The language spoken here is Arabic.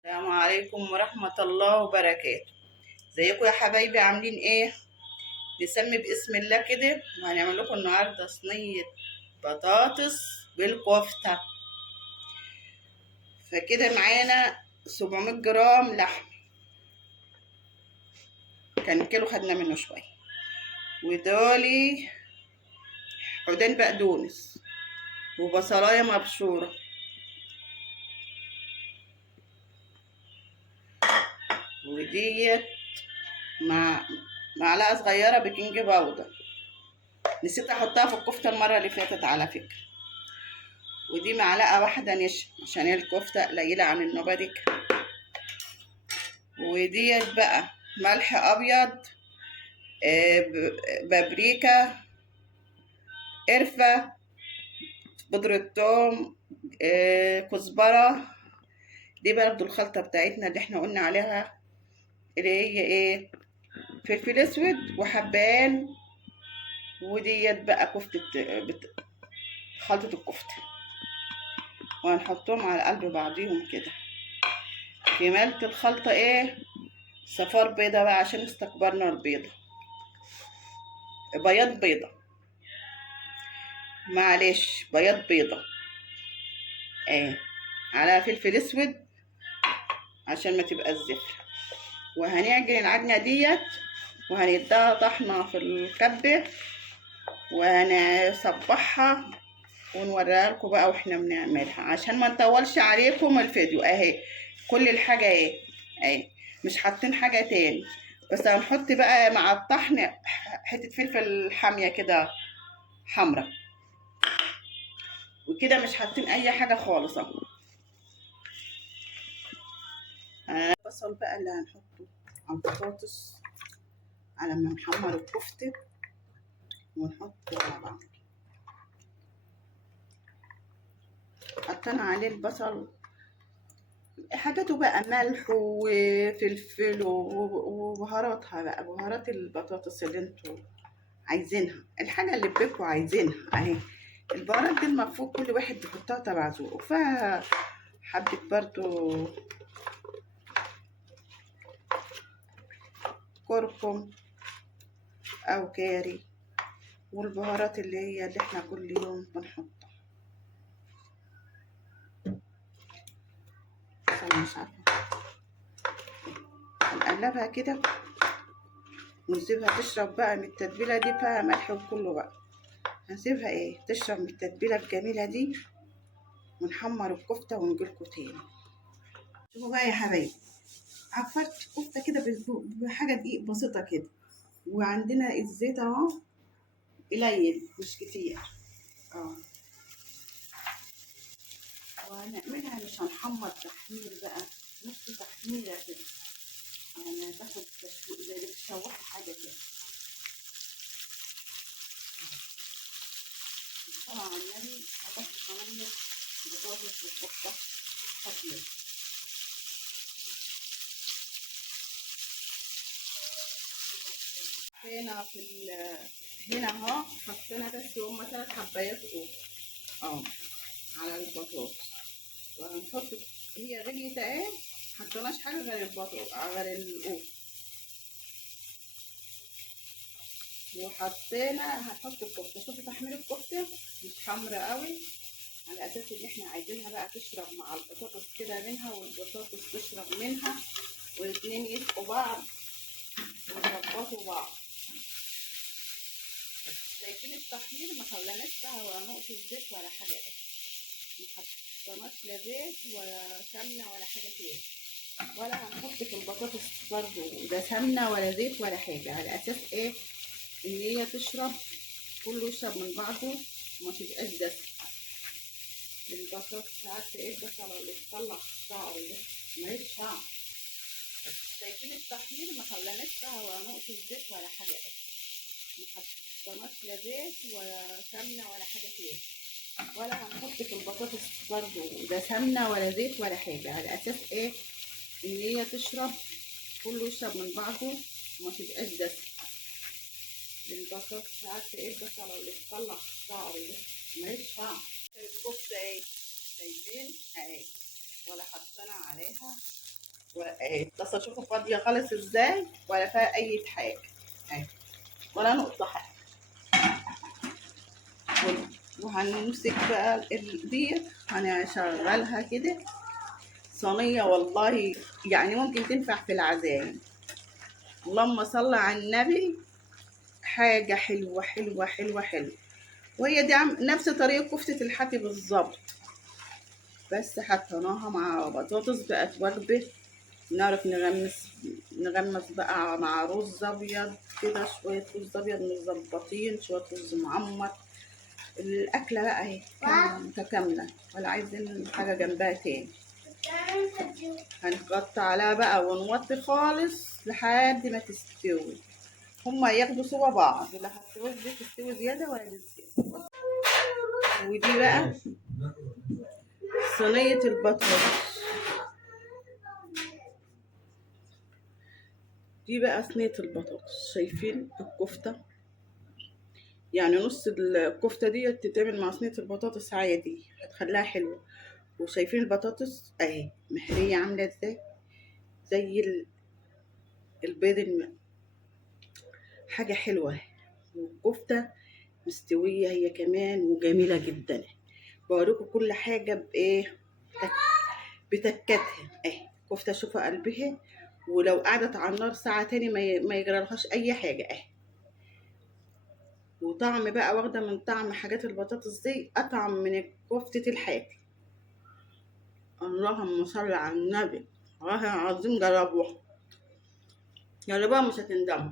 السلام عليكم ورحمة الله وبركاته. ازيكم يا حبايبي، عاملين ايه؟ نسمي باسم الله كده، وهنعمل لكم النهارده صينية بطاطس بالكفتة. فكده معانا 700 جرام لحم، كان كيلو خدنا منه شوية، ودولي عودين بقدونس، وبصلاية مبشورة، وديت مع معلقة صغيرة بيكنج باودر، نسيت احطها في الكفتة المرة اللي فاتت على فكرة. ودي معلقة واحدة نشا عشان هي الكفتة قليلة عن النباتك. وديت بقى ملح أبيض، بابريكا، قرفة، بودرة توم، كزبرة. دي برضو الخلطة بتاعتنا اللي احنا قلنا عليها، اللي هي ايه، فلفل اسود وحبان. وديت بقى خلطة الكفتة، وهنحطهم على قلب بعضيهم كده. كمالة الخلطة ايه، صفار بيضة بقى عشان استكبرنا البيضة، بياض بيضة، معلش بياض بيضة، على فلفل اسود عشان ما تبقى الزفرة. وهنعجن العجنة ديت، وهنديها طحنة في الكبة، وهنصبحها ونوريها لكم بقى واحنا بنعملها عشان ما نطولش عليكم الفيديو. اهي كل الحاجة اهي مش حاطين حاجة تاني، بس هنحط بقى مع الطحن حتة فلفل حامية كده، حمرا، وكده مش حاطين اي حاجة خالص اهو. البصل بقى اللي هنحطه على البطاطس على ما نحمر الكفتة، ونحطه على بعض. حطينا عليه البصل حاجاته بقى، ملح وفلفل وبهاراتها بقى، بهارات البطاطس اللي انتوا عايزينها، الحاجة اللي بيكوا عايزينها اهي. البهارات دي المفروض كل واحد بيحطها تبع ذوقه، فحبة برضو كركم او كاري، والبهارات اللي احنا كل يوم بنحطها. مش عارفة، هنقلبها كده ونسيبها تشرب بقى من التتبيلة دي، فيها ملح وكله بقى. هنسيبها تشرب من التتبيلة الجميلة دي، ونحمر الكفتة ونجيلكوا تاني. شوفوا بقى يا حبايبي، عفرت كفتة كده بحاجة دقيق بسيطة كده، وعندنا الزيت اهو قليل مش كتير. اه وهنعملها، مش هنحمر تحمير بقى، نص تحميرة كده، يعني هتاخد تشويق زي اللي بتشوحي حاجة كده. طبعا على النبي هتاخد صينية بطاطس بالكفتة خطيرة. هنا هنا اهو حطينا بس هما 3 حبايات قوط على البطاطس، وهنحط، هي غليت اهي، محطناش حاجة غير البطاطس غير القوط. هنحط الكفتة، شوفوا تحمير الكفتة مش حمرا قوي، على اساس ان احنا عايزينها بقى تشرب مع البطاطس كده منها، والبطاطس تشرب منها، والاتنين يسقوا بعض ويظبطوا بعض. شايفين التحمير ما خلاناش فيها ولا نقطة زيت ولا حاجة، ما حطيناش لا زيت ولا سمنة ولا حاجة تاني، ولا هنحط في البطاطس برضو ده سمنة ولا زيت ولا حاجة، على اساس ان هي تشرب، كله يشرب من بعضه وما تبقاش دسمة. البطاطس عارفة البصلة اللي بتطلع شعر ده ماليش شعر. شايفين التحمير ما خلاناش فيها ولا نقطة زيت ولا حاجة، ما حطيناش لا زيت ولا سمنة ولا حاجة تاني، ولا هنحط في البطاطس برضو ده سمنة ولا زيت ولا حاجة، على اساس ان هي تشرب، كله يشرب من بعضه وما تبقاش دسمة. البطاطس عارفة البصلة اللي بتطلع شعر ده ماليش شعر. الكفتة شايفين ولا حطينا عليها اهي الطاسه شوفوا فاضيه خالص ازاي، ولا فيها اي حاجه اهي، ولا نقطه حاجه. وهنمسك بقى ديت هنشغلها كده صينيه، والله يعني ممكن تنفع في العزايم. اللهم صل على النبي، حاجه حلوه حلوه حلوه حلوه. وهي دي نفس طريقه كفته الحاتي بالظبط، بس حطيناها مع بطاطس، بقت وجبه. نعرف نغمس بقى مع رز ابيض كده، شويه رز ابيض مظبطين، شويه رز معمر. الاكله بقى اهي متكامله، ولا عايزين حاجه جنبها تاني. هنغطي عليها بقى ونوطي خالص لحد ما تستوي. هما ياخدوا سوا بعض، لا هتستوي دي تستوي زياده ولا دي زياده. ودي بقى صينيه البطاطس. دي بقى صينيه البطاطس، شايفين الكفته؟ يعني نص الكفته دي تتعمل مع صينيه البطاطس عادي، هتخليها حلوه. وشايفين البطاطس اهي مهريه عامله ازاي، زي البيض حاجه حلوه. والكفته مستويه هي كمان وجميله جدا. بوريكم كل حاجه بايه، بتكتها اهي. كفته شوفوا قلبها، ولو قعدت على النار ساعه تاني ما يجرالهاش اي حاجه اهي. وطعم بقى واخده من طعم حاجات البطاطس دي، اطعم من كفته الحاجه. اللهم صل على النبي، والله العظيم جربوها، جربوها مش هتندموا.